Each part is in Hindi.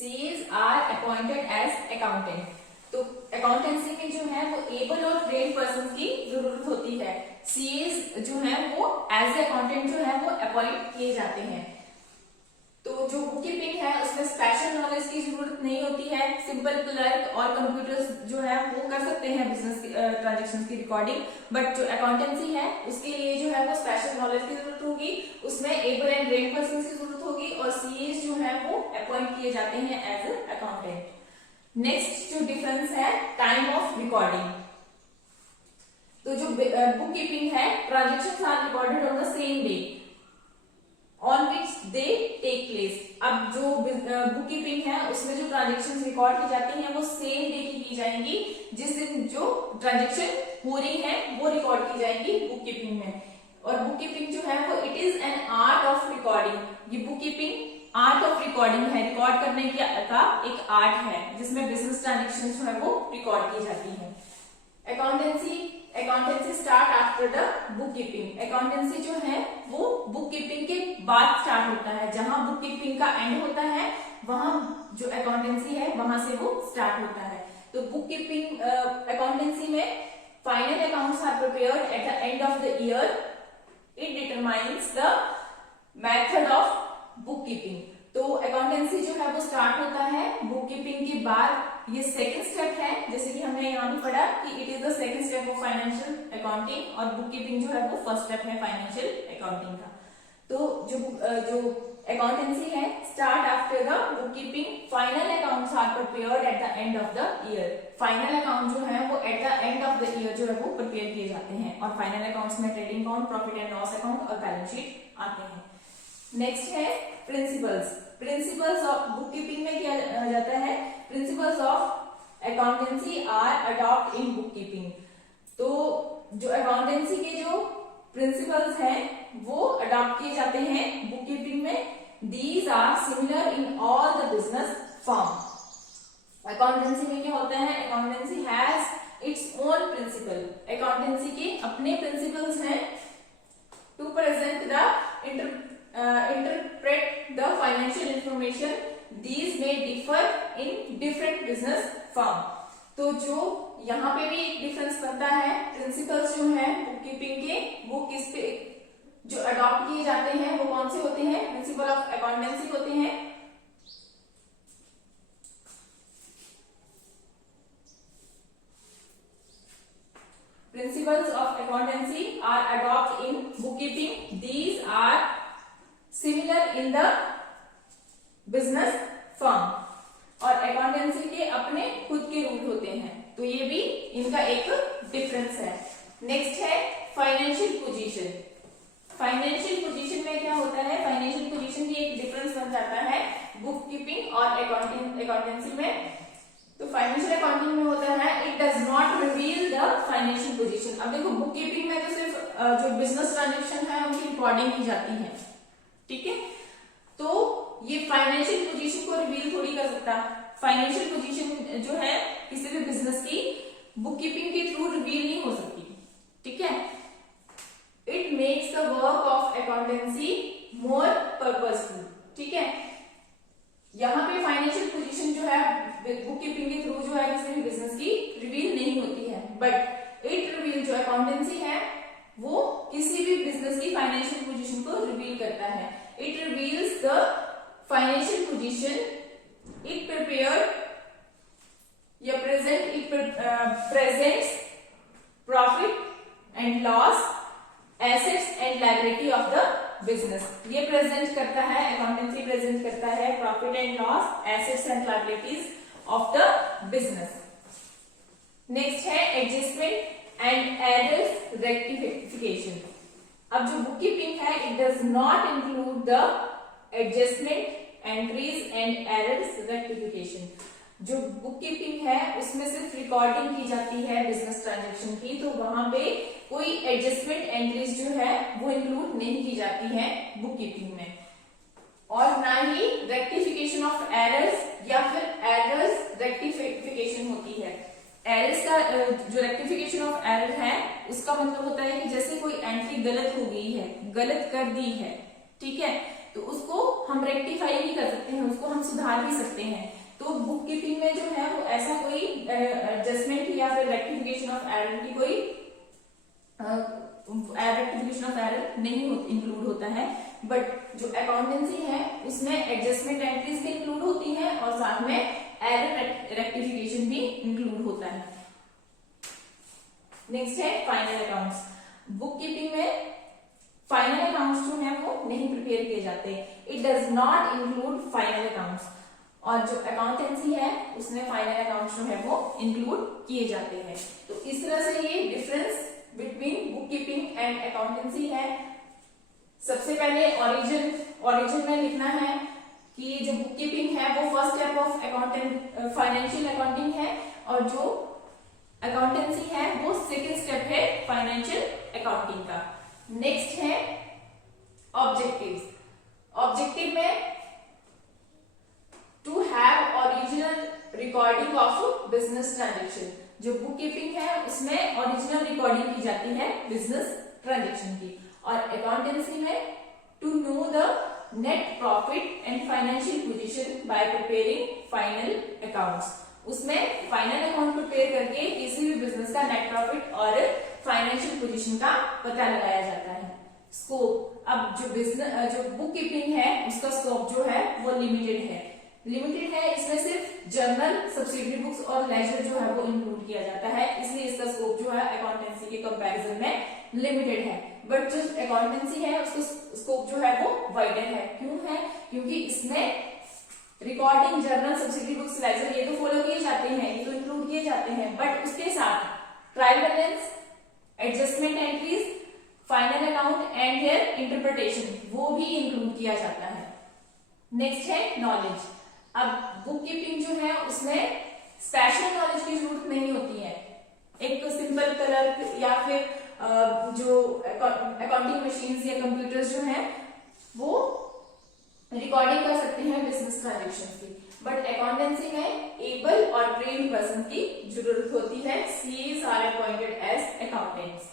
CEOs are appointed as accountant. तो अकाउंटेंसी में जो है वो एबल और ट्रेन पर्सन की जरूरत होती है। सीएज जो है वो एज ए अकाउंटेंट जो है वो अपॉइंट किए जाते हैं। तो जो बुक कीपिंग है उसमें स्पेशल नॉलेज की जरूरत नहीं होती है। सिंपल क्लर्क और कंप्यूटर्स जो है वो कर सकते हैं बिजनेस ट्रांजेक्शन की रिकॉर्डिंग, बट जो अकाउंटेंसी है उसके लिए जो है वो स्पेशल नॉलेज की जरूरत होगी, उसमें एबल एंड ट्रेन्ड पर्सन की जरूरत होगी और सीएज जो है वो अपॉइंट किए जाते हैं एज ए अकाउंटेंट। नेक्स्ट जो डिफरेंस है टाइम ऑफ रिकॉर्डिंग। तो जो बुक कीपिंग है, transactions are recorded on the same day on which they take place. अब जो बुक कीपिंग है उसमें जो ट्रांजेक्शन रिकॉर्ड की जाती हैं वो सेम डे की जाएंगी जिस दिन जो ट्रांजेक्शन हो रही है वो रिकॉर्ड की जाएंगी बुक कीपिंग में। और बुक कीपिंग जो है वो it is an art of recording. ये book keeping art of recording है, रिकॉर्ड करने का एक आर्ट है जिसमें बिजनेस ट्रांजेक्शन जो है वो रिकॉर्ड की जाती है। Accountancy start after the bookkeeping. Accountancy जो है वो बुक कीपिंग के बाद स्टार्ट होता है। जहां बुक कीपिंग का एंड होता है वहां जो अकाउंटेंसी है वहां से वो स्टार्ट होता है। तो बुक कीपिंग अकाउंटेंसी में final accounts are prepared at the end of the year. It determines the method of bookkeeping. तो अकाउंटेंसी जो है वो स्टार्ट होता है बुक कीपिंग के बाद। ये सेकंड स्टेप है, जैसे कि हमने यहाँ भी पढ़ा कि it is the second step of financial accounting और बुक कीपिंग जो है वो फर्स्ट स्टेप है फाइनेंशियल अकाउंटिंग का। तो जो अकाउंटेंसी है start after the bookkeeping. Final accounts are prepared at the end of the year. Final account जो है वो at the end of the year जो है वो प्रिपेयर किए जाते हैं और फाइनल अकाउंट्स में trading account, profit and loss account और बैलेंस शीट आते हैं। नेक्स्ट है principles. Principles of book keeping में किया जाता है। Principles of accountancy are adopt in bookkeeping. तो जो अकाउंटेंसी के जो प्रिंसिपल्स हैं वो अडॉप्ट किए जाते हैं बुक कीपिंग में। These are similar in all the business firm. Accountancy में क्या होता है, accountancy has its own principle. Accountancy के अपने प्रिंसिपल्स हैं to present the interpret the financial information. These may differ in different business firm. तो जो यहाँ पे भी एक डिफरेंस बनता है, प्रिंसिपल्स जो है बुक कीपिंग के वो किस पे जो अडॉप्ट किए जाते हैं वो कौन से होते हैं, प्रिंसिपल ऑफ अकाउंटेंसी होते हैं। Principles of accountancy are adopted in bookkeeping. These are similar in the business firm. और अकाउंटेंसी के अपने खुद के रूल होते हैं, तो ये भी इनका एक डिफरेंस है। नेक्स्ट है फाइनेंशियल पोजीशन। फाइनेंशियल पोजीशन में क्या होता है, फाइनेंशियल पोजीशन भी एक डिफरेंस बन जाता है बुक कीपिंग और अकाउंटेंसी में। तो फाइनेंशियल अकाउंटिंग में होता है it does not reveal the financial position. अब देखो बुक कीपिंग में तो सिर्फ जो बिजनेस ट्रांजेक्शन है उनकी रिकॉर्डिंग की जाती है, ठीक है। तो ये फाइनेंशियल पोजीशन को रिवील थोड़ी कर सकता। फाइनेंशियल पोजीशन जो है किसी भी बिजनेस की बुक कीपिंग के थ्रू रिवील नहीं हो सकती, ठीक है। It makes the work of accountancy more purposeful, ठीक है। यहाँ पे फाइनेंशियल पोजीशन जो है बुक कीपिंग के थ्रू जो है किसी भी बिजनेस की रिवील नहीं होती है, बट इट रिवील जो अकाउंटेंसी है वो किसी भी बिजनेस की फाइनेंशियल पोजीशन को रिवील करता है। It reveals the financial position, it prepared या presents profit and loss, assets and liability of the business. ये प्रेजेंट करता है, अकाउंटेंसी प्रेजेंट करता है profit and loss, assets and liabilities of the business. Next है एडजस्टमेंट एंड एरर्स रेक्टिफिकेशन। अब जो बुक कीपिंग है it does not include the adjustment, entries and errors rectification. जो बुक कीपिंग है उसमें सिर्फ रिकॉर्डिंग की जाती है बिजनेस ट्रांजैक्शन की, तो वहां पे कोई एडजस्टमेंट एंट्रीज जो है वो इंक्लूड नहीं की जाती है बुक कीपिंग में, और ना ही रेक्टिफिकेशन ऑफ एरर्स या फिर एरर्स रेक्टिफिकेशन होती है। एरर्स का जो रेक्टिफिकेशन ऑफ एरर है उसका मतलब होता है कि जैसे कोई एंट्री गलत हो गई है, गलत कर दी है, ठीक है, तो उसको हम रेक्टिफाई भी कर सकते हैं, उसको हम सुधार भी सकते हैं। तो बुक कीपिंग में जो है वो ऐसा कोई एडजस्टमेंट या फिर रेक्टिफिकेशन ऑफ एरर की कोई रेक्टिफिकेशन ऑफ एरर नहीं इंक्लूड होता है। बट जो अकाउंटेंसी है उसमें एडजस्टमेंट एंट्रीज भी इंक्लूड होती हैं और साथ में एरर रेक्टिफिकेशन भी इंक्लूड होता है। नेक्स्ट है फाइनल अकाउंट्स। बुक कीपिंग में फाइनल अकाउंट्स जो है वो नहीं प्रिपेयर किए जाते, it does not include final accounts. और जो अकाउंटेंसी है उसमें फाइनल अकाउंट्स जो है वो इंक्लूड किए जाते हैं। तो इस तरह से ये difference between book keeping and accountancy है। सबसे पहले ओरिजिन में लिखना है कि जो बुक कीपिंग है वो first step of accountant financial accounting है और जो अकाउंटेंसी है वो सेकेंड स्टेप है फाइनेंशियल अकाउंटिंग का। नेक्स्ट है ऑब्जेक्टिव्स। ऑब्जेक्टिव में to have original recording of business transaction. जो बुक कीपिंग है उसमें ओरिजिनल रिकॉर्डिंग की जाती है बिजनेस ट्रांजेक्शन की। और अकाउंटेंसी में to know the net profit and financial position by preparing final accounts. उसमें फाइनल अकाउंट प्रिपेयर करके किसी भी बिजनेस का नेट प्रॉफिट और फाइनेंशियल पोजीशन का पता लगाया जाता है। स्कोप, अब जो बुक कीपिंग है उसका स्कोप जो है वो लिमिटेड है। इसमें सिर्फ जर्नल, सब्सिडरी बुक्स और लेजर जो है वो इंक्लूड किया जाता है, इसलिए इसका स्कोप जो है अकाउंटेंसी के कंपैरिजन में लिमिटेड है। बट जो अकाउंटेंसी है उसका स्कोप जो है वो वाइडर है। क्यों है? क्योंकि इसमें recording, journal, subsidiary books, ledger ये तो फॉलो किए जाते हैं, ये तो इंक्लूड किए जाते हैं, बट उसके साथ trial balance, adjustment entries, final account and there interpretation वो भी इंक्लूड किया जाता है। नेक्स्ट है नॉलेज। अब बुक कीपिंग जो है उसमें स्पेशल नॉलेज की जरूरत नहीं होती है। एक तो सिंपल क्लर्क या फिर जो अकाउंटिंग मशीन्स या कंप्यूटर्स जो हैं वो रिकॉर्डिंग कर सकते हैं बिजनेस ट्रांजेक्शन की। बट अकाउंटेंसी में एबल और ट्रेन्ड पर्सन की जरूरत होती है। CS are appointed as accountants.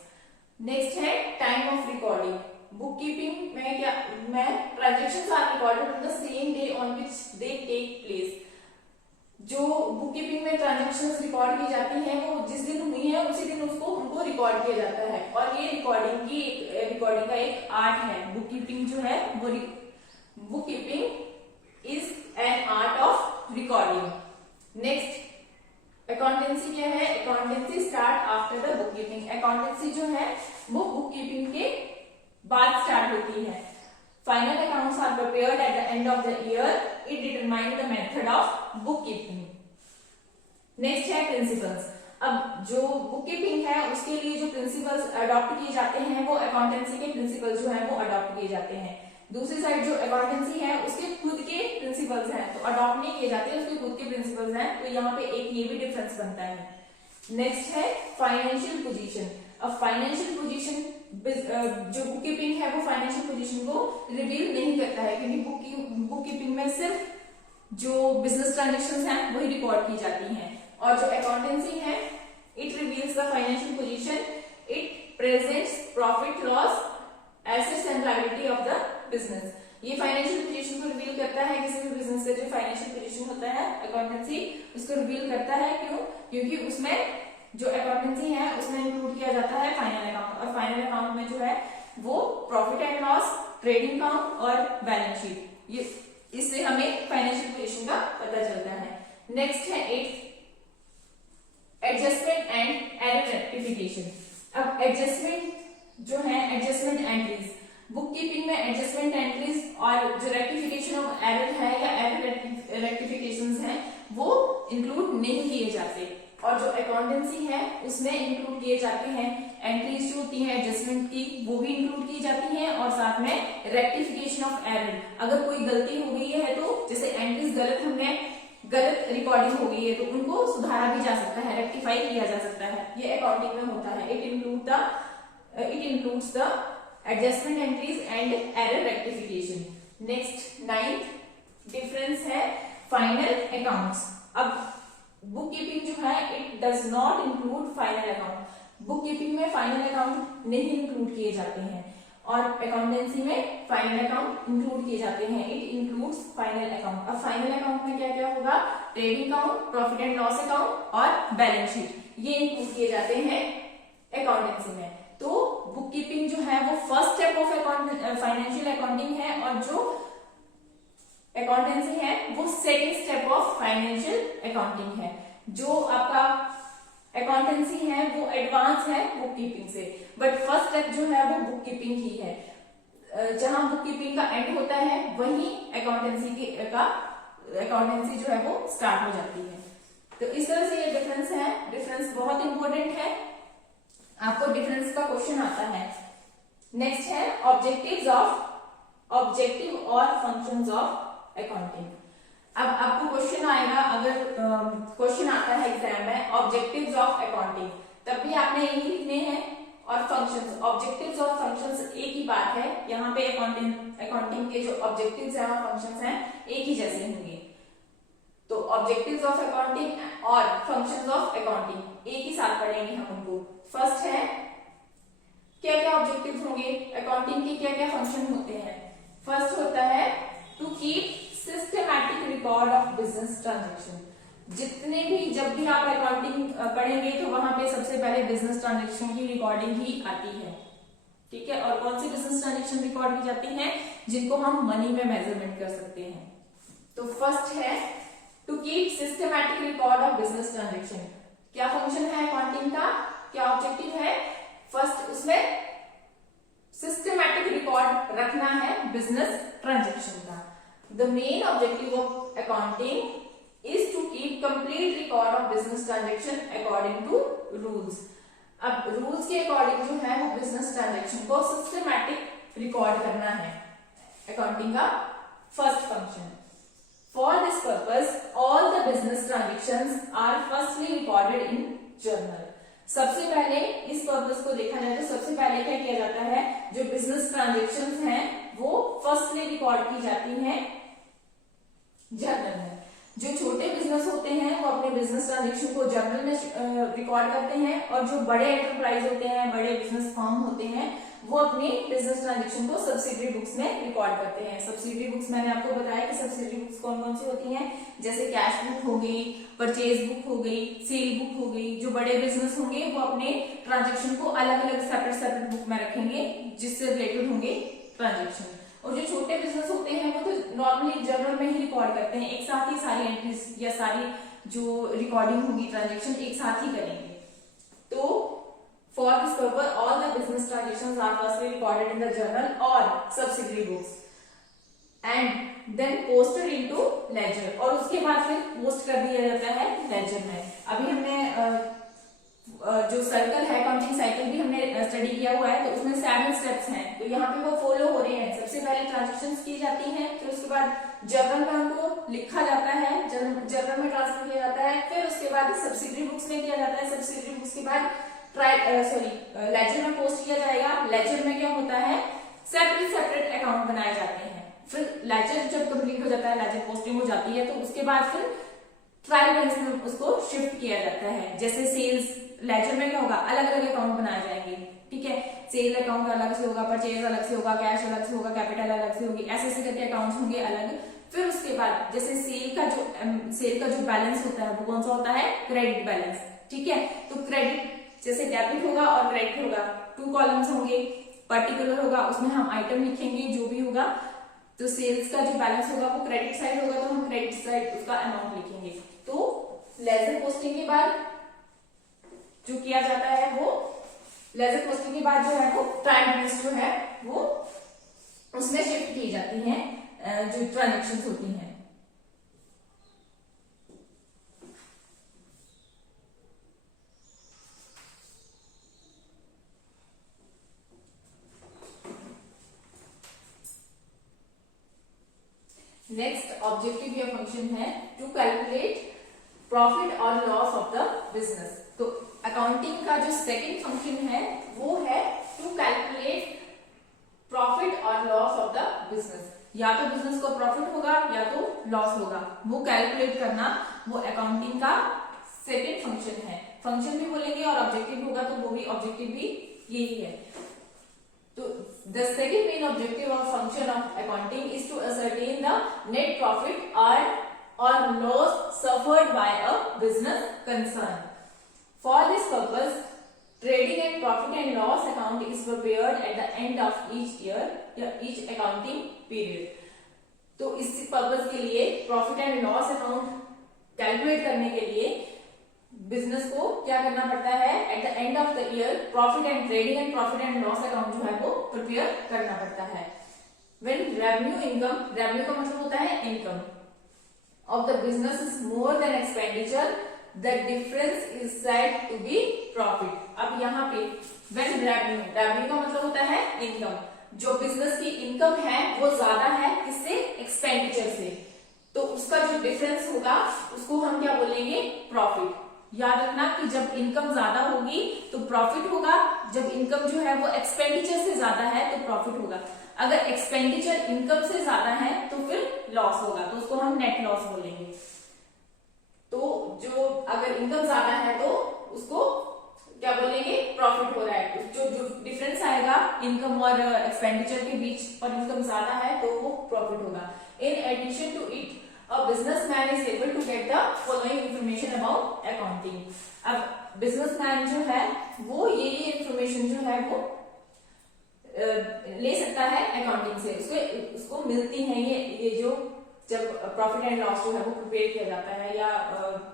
Next है time of recording. Book keeping में transactions are recorded on the same day on which they take place. जो बुक कीपिंग में ट्रांजेक्शंस रिकॉर्ड की जाती हैं वो जिस दिन हुई है उसी दिन उनको रिकॉर्ड किया जाता है। और ये रिकॉर्डिंग का एक आर्ट है। बुक कीपिंग जो है वो book keeping is an art of recording. Next accountancy क्या है? Accountancy start after the bookkeeping. Accountancy जो है वो बुक कीपिंग के बाद स्टार्ट होती है। Final accounts are prepared at the end of the year. It determine the method of bookkeeping. Next है प्रिंसिपल्स। अब जो बुक कीपिंग है उसके लिए जो प्रिंसिपल्स अडॉप्ट किए जाते हैं वो अकाउंटेंसी के प्रिंसिपल्स जो है वो अडॉप्ट किए जाते हैं। दूसरी साइड जो अकाउंटेंसी है उसके खुद के प्रिंसिपल्स हैं, तो अडॉप्ट नहीं किए जाते, उसके खुद के प्रिंसिपल्स हैं। तो यहाँ पे एक ये भी डिफरेंस बनता है। नेक्स्ट है फाइनेंशियल पोजीशन। अब फाइनेंशियल पोजीशन जो बुक कीपिंग है वो फाइनेंशियल पोजीशन को रिवील नहीं करता है, क्योंकि बुक कीपिंग में सिर्फ जो बिजनेस ट्रांजेक्शंस हैं वही रिकॉर्ड की जाती हैं। और जो अकाउंटेंसी है it reveals the financial position, it presents profit, loss, assets and liability of the business. ये फाइनेंशियल पोजीशन को रिवील करता है। किसी भी बिजनेस का जो फाइनेंशियल पोजीशन होता है अकाउंटेंसी उसको रिवील करता है। क्यों? क्योंकि उसमें जो अकाउंटेंसी है उसमें इंक्लूड किया जाता है फाइनल अकाउंट, और फाइनल अकाउंट में जो है वो profit and loss, trading account और बैलेंस शीट, ये इससे हमें फाइनेंशियल पोजीशन का पता चलता है। नेक्स्ट है एडजस्टमेंट एंड एरर रेक्टिफिकेशन। अब एडजस्टमेंट जो है, एडजस्टमेंट एंट्रीज, बुक कीपिंग में एडजस्टमेंट एंट्रीज और जो रेक्टिफिकेशन ऑफ एरर है या एरर रेक्टिफिकेशंस हैं वो इंक्लूड नहीं किए जाते। और जो अकाउंटेंसी है उसमें इंक्लूड किए जाते हैं एंट्रीज जो होती हैं एडजस्टमेंट की, वो भी इंक्लूड की जाती हैं, और साथ में रेक्टिफिकेशन ऑफ एरर। अगर कोई गलती हो गई है तो जैसे एंट्रीज गलत रिकॉर्डिंग हो गई है तो उनको सुधारा भी जा सकता है, रेक्टिफाई किया जा सकता है। ये अकाउंटिंग में होता है। It includes the adjustment entries and error rectification. Next 9th difference है फाइनल अकाउंट्स। अब बुक कीपिंग जो है it does not include final account. Book keeping में फाइनल अकाउंट नहीं इंक्लूड किए जाते हैं। और अकाउंटेंसी में फाइनल अकाउंट इंक्लूड किए जाते हैं। It includes final account. अब फाइनल अकाउंट में क्या क्या होगा? Trading account, profit and loss account और बैलेंस शीट, ये इंक्लूड किए जाते हैं अकाउंटेंसी में। तो बुक कीपिंग जो है वो first step of financial accounting है और जो अकाउंटेंसी है वो second step of financial accounting है। जो आपका अकाउंटेंसी है वो एडवांस है बुक कीपिंग से, बट फर्स्ट स्टेप जो है वो बुक कीपिंग ही है। जहां बुक कीपिंग का एंड होता है वहीं अकाउंटेंसी जो है वो स्टार्ट हो जाती है। तो इस तरह से ये डिफरेंस है। डिफरेंस बहुत इंपॉर्टेंट है, आपको डिफरेंस का क्वेश्चन आता है। नेक्स्ट है ऑब्जेक्टिव और फंक्शंस ऑफ अकाउंटिंग। अब आपको क्वेश्चन आएगा, अगर क्वेश्चन आता है एग्जाम में ऑब्जेक्टिव्स ऑफ अकाउंटिंग, तब भी आपने यही लिखने हैं। और फंक्शंस, ऑब्जेक्टिव्स और फंक्शंस एक ही बात है। यहाँ पे अकाउंटिंग के जो ऑब्जेक्टिव्स हैं और फंक्शंस हैं एक ही जैसे होंगे। तो ऑब्जेक्टिव्स ऑफ अकाउंटिंग और फंक्शंस ऑफ अकाउंटिंग एक ही साथ पढ़ेंगे हम उनको। फर्स्ट है क्या क्या ऑब्जेक्टिव्स होंगे, अकाउंटिंग के क्या क्या फंक्शन होते हैं। फर्स्ट होता है to keep systematic record of business transaction. जितने भी, जब भी आप अकाउंटिंग पढ़ेंगे तो वहां पे सबसे पहले बिजनेस ट्रांजेक्शन की रिकॉर्डिंग ही आती है, ठीक है। और कौन सी बिजनेस ट्रांजेक्शन रिकॉर्ड की जाती है? जिनको हम मनी में मेजरमेंट कर सकते हैं। तो फर्स्ट है to keep systematic record of business transaction. क्या फंक्शन है अकाउंटिंग का, क्या ऑब्जेक्टिव है? फर्स्ट उसमें सिस्टमैटिक रिकॉर्ड रखना है बिजनेस ट्रांजेक्शन का। The main objective of accounting is to keep complete record of business transaction according to rules। अब rules के अकॉर्डिंग जो है वो business transaction को systematic रिकॉर्ड करना है, अकाउंटिंग का first function. For this purpose all the business transactions are firstly recorded in journal। सबसे पहले इस पर्पस को देखा जाए तो सबसे पहले क्या किया जाता है, जो बिजनेस ट्रांजेक्शंस हैं वो फर्स्टली रिकॉर्ड की जाती हैं जर्नल में। जो छोटे बिजनेस होते हैं वो अपने बिजनेस ट्रांजेक्शन को जर्नल में रिकॉर्ड करते हैं, और जो बड़े एंटरप्राइज होते हैं, बड़े बिजनेस फर्म होते हैं, वो अपनी बिजनेस ट्रांजेक्शन को सब्सिडरी बुक्स में रिकॉर्ड करते हैं। सब्सिडरी बुक्स मैंने आपको बताया कि सब्सिडरी बुक्स कौन कौन सी होती हैं, जैसे कैश बुक हो गई, परचेज बुक हो गई, सेल बुक हो गई। जो बड़े बिजनेस होंगे वो अपने ट्रांजेक्शन को अलग अलग सेपरेट बुक में रखेंगे जिससे रिलेटेड होंगे ट्रांजेक्शन। और जो छोटे बिजनेस होते हैं वो तो नॉर्मली जर्नल में ही रिकॉर्ड करते हैं, एक साथ ही सारी एंट्रीज या सारी जो रिकॉर्डिंग होगी ट्रांजेक्शन एक साथ ही करेंगे। तो for this purpose all the business transactions are firstly recorded in the journal और subsidiary books and then posted into ledger, और उसके बाद फिर पोस्ट कर दिया जाता है लेजर में। अभी हमने जो सर्कल है, अकाउंटिंग साइकिल भी हमने स्टडी किया हुआ है, तो उसमें 7 स्टेप्स हैं, तो यहाँ पे वो फॉलो हो रहे हैं। सबसे पहले ट्रांजेक्शंस की जाती हैं, फिर उसके बाद जर्नल में उनको लिखा जाता है, जर्नल में ट्रांसफर किया जाता है, फिर उसके बाद सब्सिडरी बुक्स में किया जाता है, सब्सिडरी बुक्स के बाद लेजर में पोस्ट किया जाएगा। लेजर में क्या होता है, सेपरेट अकाउंट बनाए जाते हैं। फिर लेजर जब कंप्लीट हो जाता है, लेजर पोस्टिंग हो जाती है, तो उसके बाद फिर ट्रायल बैलेंस में उसको शिफ्ट किया जाता है। जैसे सेल्स लेजर में क्या होगा, अलग अलग अकाउंट बनाए जाएंगे, ठीक है। सेल अकाउंट अलग से होगा, परचेज अलग से होगा, कैश अलग से होगा, कैपिटल अलग से होगी, ऐसे करके अकाउंट्स होंगे अलग। फिर उसके बाद जैसे सेल का जो बैलेंस होता है वो कौन सा होता है, क्रेडिट बैलेंस, ठीक है। तो क्रेडिट जैसे डेबिट होगा और क्रेडिट होगा, 2 कॉलम्स होंगे, पर्टिकुलर होगा, उसमें हम आइटम लिखेंगे जो भी होगा। तो सेल्स का जो बैलेंस होगा वो क्रेडिट साइड होगा, तो हम क्रेडिट साइड उसका अमाउंट लिखेंगे। तो लेजर पोस्टिंग के बाद जो किया जाता है वो लेजर पोस्टिंग के बाद जो है वो ट्रायल बैलेंस जो है वो उसमें शिफ्ट की जाती हैं जो ट्रांजेक्शंस होती हैं। नेक्स्ट ऑब्जेक्टिव या फंक्शन है टू कैलकुलेट प्रॉफिट और लॉस ऑफ द बिजनेस। तो अकाउंटिंग का जो सेकंड फंक्शन है वो है टू कैलकुलेट प्रॉफिट और लॉस ऑफ द बिजनेस। या तो बिजनेस को प्रॉफिट होगा या तो लॉस होगा, वो कैलकुलेट करना वो अकाउंटिंग का सेकंड फंक्शन है। फंक्शन भी बोलेंगे और ऑब्जेक्टिव होगा तो वो भी ऑब्जेक्टिव भी यही है। तो the second main objective or function of accounting is to ascertain the net profit or loss suffered by a business concern. For this purpose, trading and profit and loss account is prepared at the end of each year, each accounting period. तो इस पर्पस के लिए profit and loss account calculate करने के लिए बिजनेस को क्या करना पड़ता है, eight the end of the year profit and trading and profit and loss account जो है वो प्रिपेयर करना पड़ता है. व्हेन रेवेन्यू इनकम, रेवेन्यू का मतलब होता है income of the business is more than expenditure, the difference is said to be profit. अब यहाँ पे व्हेन रेवेन्यू, रेवेन्यू का मतलब होता है इनकम, जो बिजनेस की इनकम है वो ज्यादा है किससे, एक्सपेंडिचर से, तो उसका जो डिफरेंस होगा उसको हम क्या बोलेंगे, प्रॉफिट. याद रखना कि जब इनकम ज्यादा होगी तो प्रॉफिट होगा, जब इनकम जो है वो एक्सपेंडिचर से ज्यादा है तो प्रॉफिट होगा. अगर एक्सपेंडिचर इनकम से ज्यादा है तो फिर लॉस होगा, तो उसको हम नेट लॉस बोलेंगे. तो जो अगर इनकम ज्यादा है तो उसको क्या बोलेंगे, प्रॉफिट हो रहा है. जो डिफरेंस आएगा इनकम और एक्सपेंडिचर के बीच और इनकम ज्यादा है तो वो प्रॉफिट होगा. In addition to it a businessman is able to get the following information about accounting. अब businessman जो है वो ये information जो है वो ले सकता है अकाउंटिंग से, उसको मिलती हैं ये जो जब प्रॉफिट एंड लॉस जो है वो प्रिपेयर किया जाता है या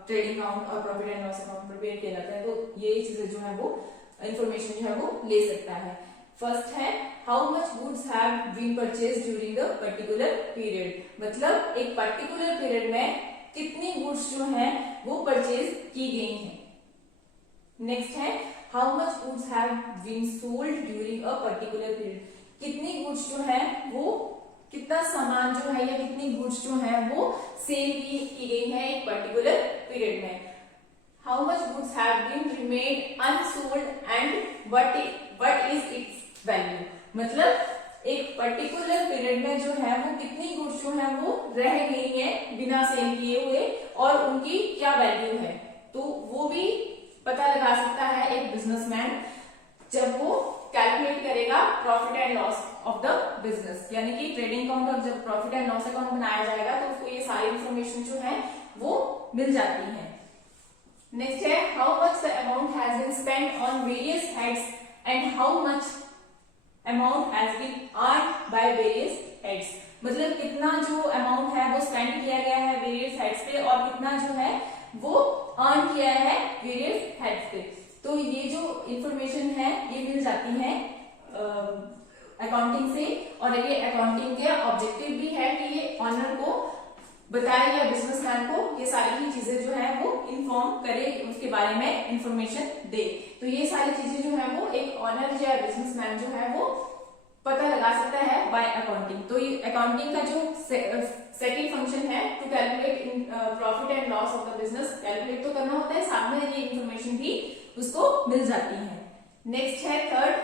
ट्रेडिंग अकाउंट और profit and loss account prepare किया जाता है, तो ये चीजें जो है वो इंफॉर्मेशन जो है वो ले सकता है. फर्स्ट है how much goods have been purchase during the particular period, मतलब एक पर्टिकुलर पीरियड में कितनी गुड्स जो हैं वो परचेज की गई हैं. नेक्स्ट है how much goods have been sold during a particular period, कितनी गुड्स जो है वो, कितना सामान जो है या कितनी गुड्स जो है वो सेल की गई है एक पर्टिकुलर पीरियड में. How much goods have been remained unsold and what is its value, मतलब एक पर्टिकुलर पीरियड में जो है वो कितनी गुड्स जो है वो रह गई है बिना सेल किए हुए और उनकी क्या वैल्यू है, तो वो भी पता लगा सकता है एक बिजनेसमैन जब वो कैलकुलेट करेगा profit and loss of the business. यानी कि ट्रेडिंग अकाउंट और जब प्रॉफिट एंड लॉस अकाउंट बनाया जाएगा तो उसको ये सारी इंफॉर्मेशन जो है वो मिल जाती है. नेक्स्ट है how much the amount has been spent on various heads and how much amount has been earned by various heads, मतलब कितना जो अमाउंट है वो स्पेंड किया गया है वेरियस हेड्स पे और कितना जो है वो अर्न किया है वेरियस हेड्स पे. तो ये जो इंफॉर्मेशन है ये मिल जाती है अकाउंटिंग से, और ये अकाउंटिंग के ऑब्जेक्टिव भी है कि ये ऑनर को बताए या बिजनेसमैन को ये सारी ही चीजें जो है वो इन्फॉर्म करे, उसके बारे में इंफॉर्मेशन दे. तो ये सारी चीजें जो है वो एक ऑनर या बिजनेसमैन जो है वो पता लगा सकता है बाय अकाउंटिंग. तो ये अकाउंटिंग का जो सेकंड फंक्शन है to calculate profit and loss of the business, calculate तो करना होता है, साथ में ये इंफॉर्मेशन भी उसको मिल जाती है. नेक्स्ट है third,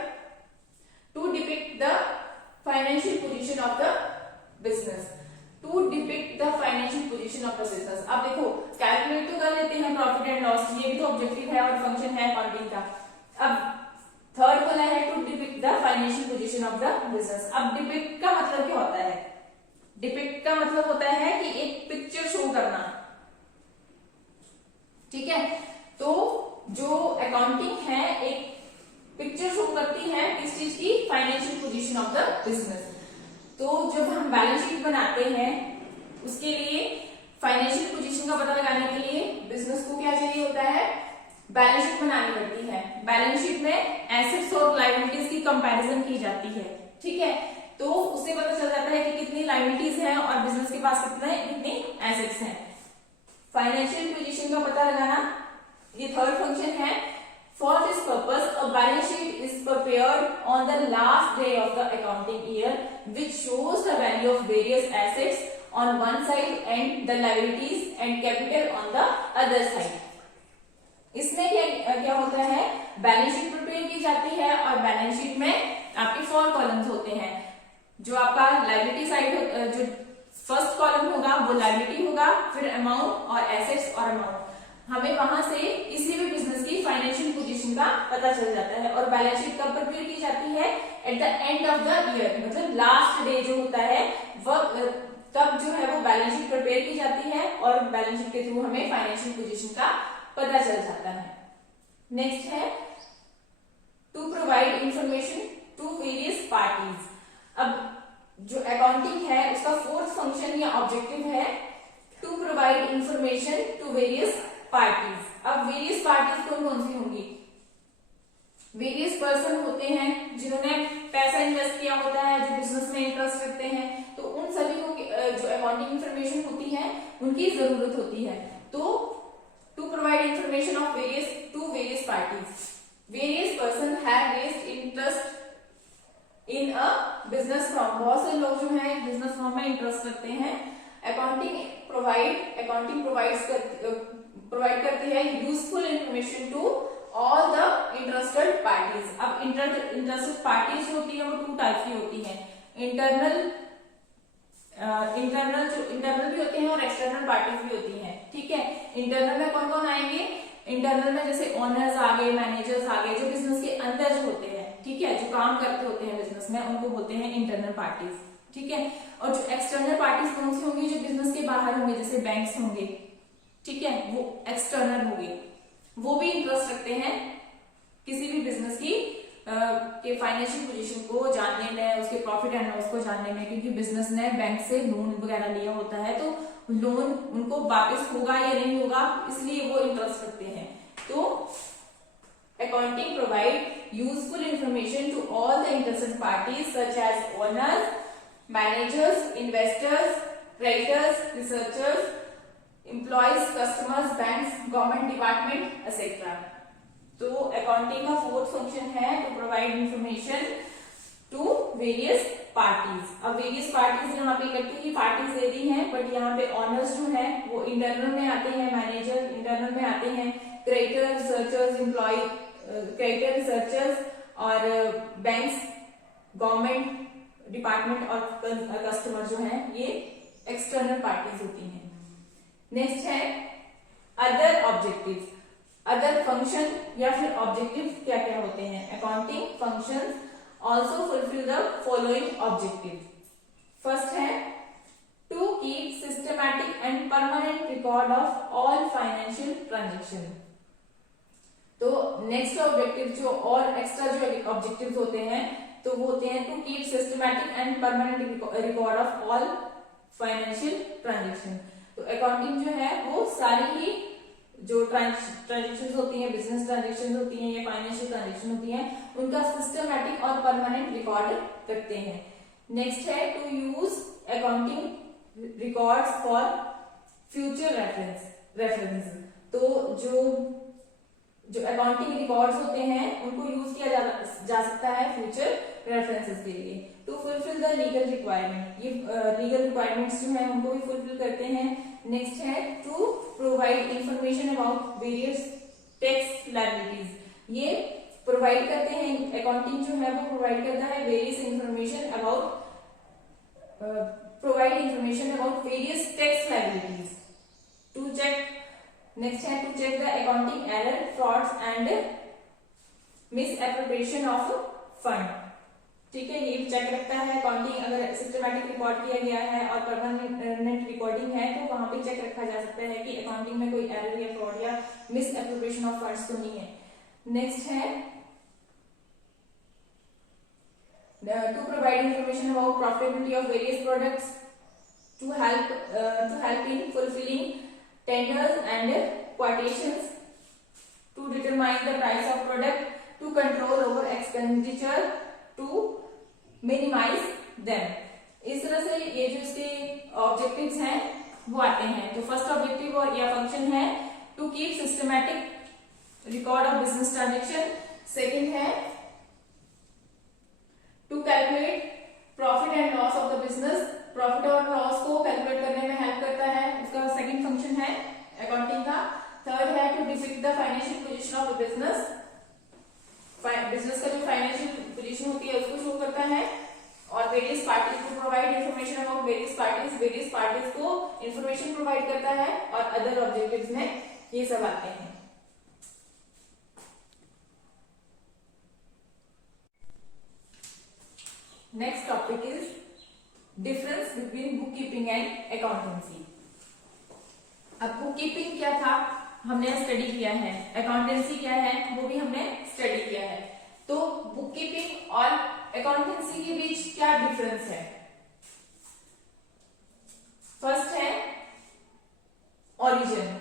to depict the financial position of the business. To depict the financial position of the business. अब देखो कैलकुलेट तो कर लेते हैं प्रॉफिट एंड लॉस, ये भी तो ऑब्जेक्टिव है और फंक्शन है अकाउंटिंग का. अब थर्ड बोला है to depict the financial position of the business. अब डिपिक्ट का मतलब क्या होता है, डिपिक्ट का मतलब होता है कि एक पिक्चर शो करना. ठीक है, तो जो अकाउंटिंग है एक पिक्चर शो करती है किस चीज की, financial position of the business. तो जब हम बैलेंस शीट बनाते हैं उसके लिए फाइनेंशियल पोजीशन का पता लगाने के लिए बिजनेस को क्या चाहिए होता है, बैलेंस शीट बनानी पड़ती है. बैलेंस शीट में एसेट्स और लायबिलिटीज की कंपैरिजन की जाती है. ठीक है, तो उससे पता चल जाता है कि कितनी लायबिलिटीज हैं और बिजनेस के पास कितनी एसेट्स हैं. फाइनेंशियल पोजीशन का पता लगाना ये थर्ड फंक्शन है. For this purpose, a balance sheet is prepared on the last day of the accounting year, which shows the value of various assets on one side and the liabilities and capital on the other side. इसमें क्या होता है, बैलेंस शीट प्रिपेयर की जाती है और बैलेंस शीट में आपके 4 कॉलम्स होते हैं. जो आपका लायबिलिटी साइड, जो फर्स्ट कॉलम होगा वो लायबिलिटी होगा, फिर अमाउंट और एसेट्स और अमाउंट. हमें वहां से किसी भी बिजनेस की फाइनेंशियल पोजीशन पोजीशन का पता चल जाता है। और बैलेंस शीट कब प्रिपेयर की जाती है? Eight the end of the year, मतलब लास्ट डे जो होता है वह तब जो है वो बैलेंस शीट प्रिपेयर की जाती है और बैलेंस शीट के थ्रू हमें फाइनेंशियल पोजीशन का पता चल जाता है। नेक्स्ट है to provide information to various parties. अब जो अकाउंटिंग है उसका फोर्थ फंक्शन या ऑब्जेक्टिव है to provide information to various parties. अब वेरियस पार्टीज कौन कौन सी होंगी? वेरियस पर्सन होते हैं जिन्होंने पैसा इन्वेस्ट किया होता है, जो बिजनेस में इंटरेस्ट रखते हैं, तो उन सभी को जो अकाउंटिंग इंफॉर्मेशन होती है उनकी जरूरत होती है। तो to provide information of various parties. Various person have raised interest in a business firm. बहुत से लोग जो है बिजनेस फर्म में इंटरेस्ट रखते हैं। अकाउंटिंग प्रोवाइड करती है useful information to all the interested parties. अब इंटरेस्टेड पार्टीज होती है वो टू टाइप की होती है, इंटरनल भी होते हैं और एक्सटर्नल पार्टीज भी होती हैं। ठीक है, इंटरनल में कौन कौन आएंगे? इंटरनल में जैसे ओनर्स आ गए, मैनेजर्स आ गए, जो बिजनेस के अंदर जो होते हैं, ठीक है, जो काम करते होते हैं बिजनेस में, उनको बोलते हैं इंटरनल पार्टीज। ठीक है, और जो एक्सटर्नल पार्टीज कौन सी होंगी? जो बिजनेस के बाहर होंगे, जैसे बैंक्स होंगे, ठीक है, वो एक्सटर्नल होंगे। वो भी इंटरेस्ट रखते हैं किसी भी बिजनेस की के फाइनेंशियल पोजीशन को जानने में, उसके प्रॉफिट एंड लॉस को जानने में, क्योंकि बिजनेस ने बैंक से लोन वगैरह लिया होता है तो लोन उनको वापस होगा या नहीं होगा, इसलिए वो इंटरेस्ट रखते हैं। तो accounting provide useful information to all the interested parties such as owners, managers, investors, creditors, researchers, employees, customers, banks, government department etcetera. तो अकाउंटिंग का फोर्थ फंक्शन है to provide information to various parties. अब वेरियस पार्टीज यहाँ पे इकट्ठी की पार्टीज दे दी हैं, बट यहाँ पे ऑनर्स जो है वो इंटरनल में आते हैं, मैनेजर इंटरनल में आते हैं, creditor, researchers, employee, creditor, researchers और बैंक्स, गवर्नमेंट डिपार्टमेंट और कस्टमर जो है ये एक्सटर्नल पार्टीज होती हैं। नेक्स्ट है अदर ऑब्जेक्टिव। अदर फंक्शन या फिर ऑब्जेक्टिव क्या क्या होते हैं? Accounting functions also fulfil the following objective. First है to keep systematic and permanent record of all financial transaction. तो नेक्स्ट ऑब्जेक्टिव जो और एक्स्ट्रा जो ऑब्जेक्टिव्स होते हैं तो वो होते हैं to keep systematic and permanent record of all financial transaction. तो अकाउंटिंग जो है वो सारी ही जो ट्रांजेक्शन होती हैं, बिजनेस ट्रांजेक्शन होती हैं या फाइनेंशियल ट्रांजेक्शन होती हैं, उनका सिस्टमैटिक और परमानेंट रिकॉर्ड रखते हैं। नेक्स्ट है to use accounting records for future reference. तो जो अकाउंटिंग रिकॉर्ड्स होते हैं उनको यूज किया जा सकता है फ्यूचर रेफरेंसेस के लिए। To fulfil the legal requirement, ये लीगल रिक्वायरमेंट्स जो है उनको भी फुलफिल करते हैं। नेक्स्ट है to provide information about various tax liabilities. ये प्रोवाइड करते हैं, अकाउंटिंग जो है वो प्रोवाइड करता है various information about various tax liabilities to check. Next है to check the accounting error, frauds and misappropriation of fund. ठीक है, ये चेक रखता है अकाउंटिंग, अगर सिस्टमैटिक रिकॉर्ड किया गया है और परमानेंट रिकॉर्डिंग है तो वहां पे चेक रखा जा सकता है कि अकाउंटिंग में कोई एरर या फ्रॉड या मिस एप्रोप्रिएशन ऑफ फंड्स तो नहीं है। नेक्स्ट है to provide information about profitability of various products to help in fulfilling tenders and quotations, to determine the price of product, to control over expenditure, to minimize them। इस तरह से ये जो इसके ऑब्जेक्टिव्स हैं वो आते हैं। तो फर्स्ट ऑब्जेक्टिव और या फंक्शन है to keep systematic record of business transaction. Second है to calculate profit and loss of the business, profit और लॉस को कैलकुलेट करने में हेल्प करता है, उसका सेकंड फंक्शन है अकाउंटिंग का। थर्ड है to depict the financial position of the business, business का जो फाइनेंशियल पोजीशन होती है उसको शो करता है। और वेरियस पार्टीज को provide information about various parties को इंफॉर्मेशन प्रोवाइड करता है। और अदर ऑब्जेक्टिव्स में ये सब आते हैं। Next topic is difference between book keeping and accountancy. अब बुक कीपिंग क्या था हमने स्टडी किया है, अकाउंटेंसी क्या है वो भी हमने स्टडी किया है। तो बुक कीपिंग और अकाउंटेंसी के बीच क्या डिफरेंस है? फर्स्ट है ओरिजिन।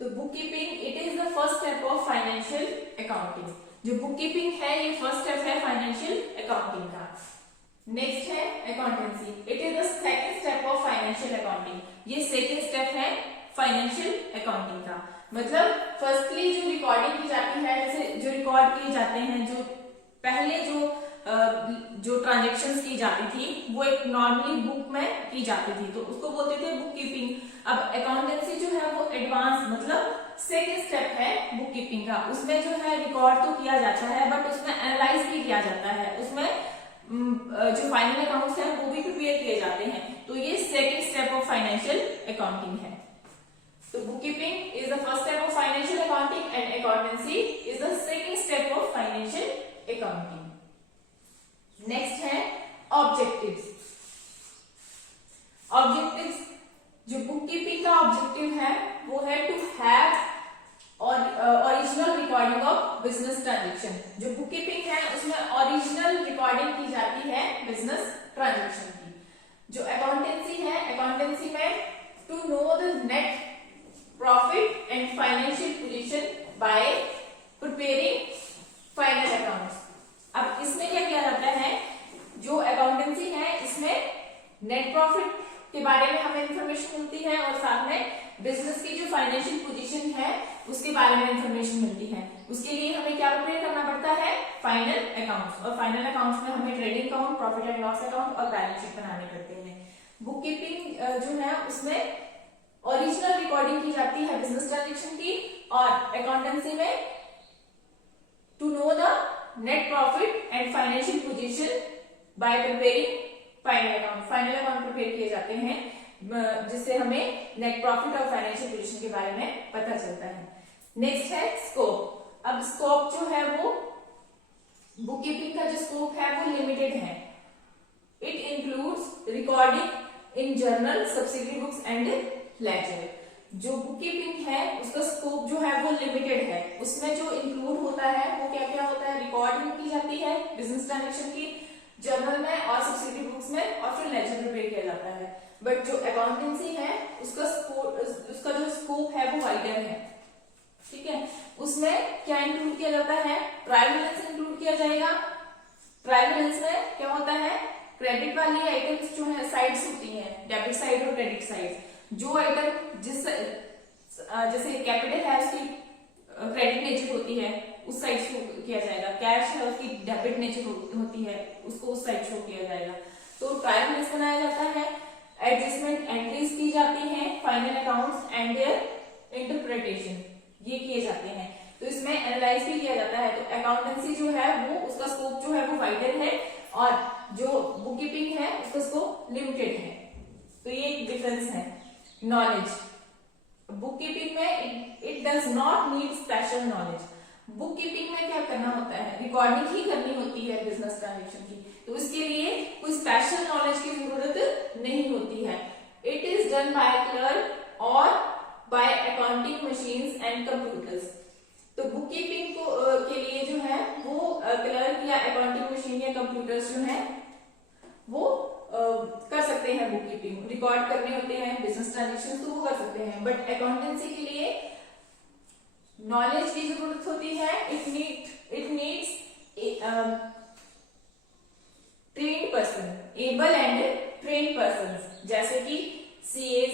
तो book keeping it is the first step of financial accounting. जो बुक कीपिंग है ये फर्स्ट स्टेप है फाइनेंशियल अकाउंटिंग का। नेक्स्ट है accountancy, it is the second step of financial accounting. ये सेकंड स्टेप है फाइनेंशियल अकाउंटिंग का। मतलब फर्स्टली जो रिकॉर्डिंग की जाती है, जैसे जो रिकॉर्ड किए जाते हैं, जो पहले जो ट्रांजेक्शंस की जाती थी वो एक नॉर्मली बुक में की जाती थी, तो उसको बोलते थे बुक कीपिंग। अब अकाउंटेंसी जो है वो एडवांस मतलब सेकेंड स्टेप है बुक कीपिंग का। उसमें जो है रिकॉर्ड तो किया जाता है बट उसमें एनालाइज भी किया जाता है, उसमें जो फाइनल अकाउंट्स हैं वो भी प्रिपेयर किए जाते हैं। तो ये second step of financial accounting है। तो book keeping is the first step of financial accounting and accountancy is the second step of financial accounting. Next है ऑब्जेक्टिव्स। ऑब्जेक्टिव्स, जो बुक कीपिंग का ऑब्जेक्टिव है वो है to have original recording of business transaction. जो बुक कीपिंग है उसमें ओरिजिनल रिकॉर्डिंग की जाती है बिजनेस ट्रांजेक्शन की। जो अकाउंटेंसी है, अकाउंटेंसी में to know the net profit and financial position by preparing final accounts. अब इसमें क्या किया जाता है, जो अकाउंटेंसी है इसमें नेट प्रॉफिट के बारे में हमें इंफॉर्मेशन मिलती है और साथ में बिजनेस की जो फाइनेंशियल पोजीशन है उसके बारे में इंफॉर्मेशन मिलती है। उसके लिए हमें क्या प्रिपेयर करना पड़ता है, फाइनल अकाउंट्स। और फाइनल अकाउंट्स में हमें trading account, profit and loss account और बैलेंस शीट बनाने पड़ते हैं। बुक कीपिंग जो है उसमें ओरिजिनल रिकॉर्डिंग की जाती है बिजनेस ट्रांजेक्शन की, और अकाउंटेंसी में to know the net profit and financial position by preparing final account. Final account prepare किए जाते हैं जिससे हमें नेट प्रॉफिट और फाइनेंशियल पोजीशन के बारे में पता चलता है। नेक्स्ट है स्कोप। अब स्कोप जो है वो बुक कीपिंग का जो स्कोप है वो लिमिटेड है। It includes recording in journal, subsidiary books and ledger. जो बुक कीपिंग है उसका स्कोप जो है वो लिमिटेड है। उसमें जो इंक्लूड होता है वो क्या क्या होता है, रिकॉर्डिंग की जाती है बिजनेस ट्रांजेक्शन की जर्नल में और सब्सिडरी बुक्स में, और फिर लेजर प्रिपेयर किया जाता है। बट जो अकाउंटेंसी है उसका जो स्कोप है वो वाइडर है। ठीक है, उसमें क्या इंक्लूड किया जाता है, ट्रायल बैलेंस इंक्लूड किया जाएगा। ट्रायल बैलेंस में क्या होता है, क्रेडिट वाली आइटम्स जो है साइड्स होती हैं, डेबिट साइड और क्रेडिट साइड। जो आइटम जैसे कैपिटल है उसकी क्रेडिट नेचर होती है उस साइड शो किया जाएगा, कैश है उसकी डेबिट नेचर होती है उसको उस साइड शो किया जाएगा। तो ट्रायल बैलेंस बनाया जाता है, एडजस्टमेंट एंट्रीज की जाती हैं, final accounts and there interpretation ये किए जाते हैं। तो इसमें एनालाइज भी किया जाता है। तो अकाउंटेंसी जो है वो उसका स्कोप जो है वो वाइडर है और जो बुक कीपिंग है उसका स्कोप लिमिटेड है। तो ये एक डिफरेंस है। नॉलेज, बुक कीपिंग में it does not need special knowledge. Book keeping में क्या करना होता है, रिकॉर्डिंग ही करनी होती है बिजनेस ट्रांजेक्शन की, तो इसके लिए कोई स्पेशल नॉलेज की जरूरत नहीं होती है। It is done by clerk और by accounting machines and computers. तो बुक कीपिंग के लिए जो है वो क्लर्क या अकाउंटिंग मशीन या कंप्यूटर्स जो है वो कर सकते हैं बुक कीपिंग। रिकॉर्ड करने होते हैं बिजनेस ट्रांजेक्शन तो वो कर सकते हैं, बट अकाउंटेंसी के लिए नॉलेज की जरूरत होती है। It needs trained person, able and trained person, जैसे कि सीए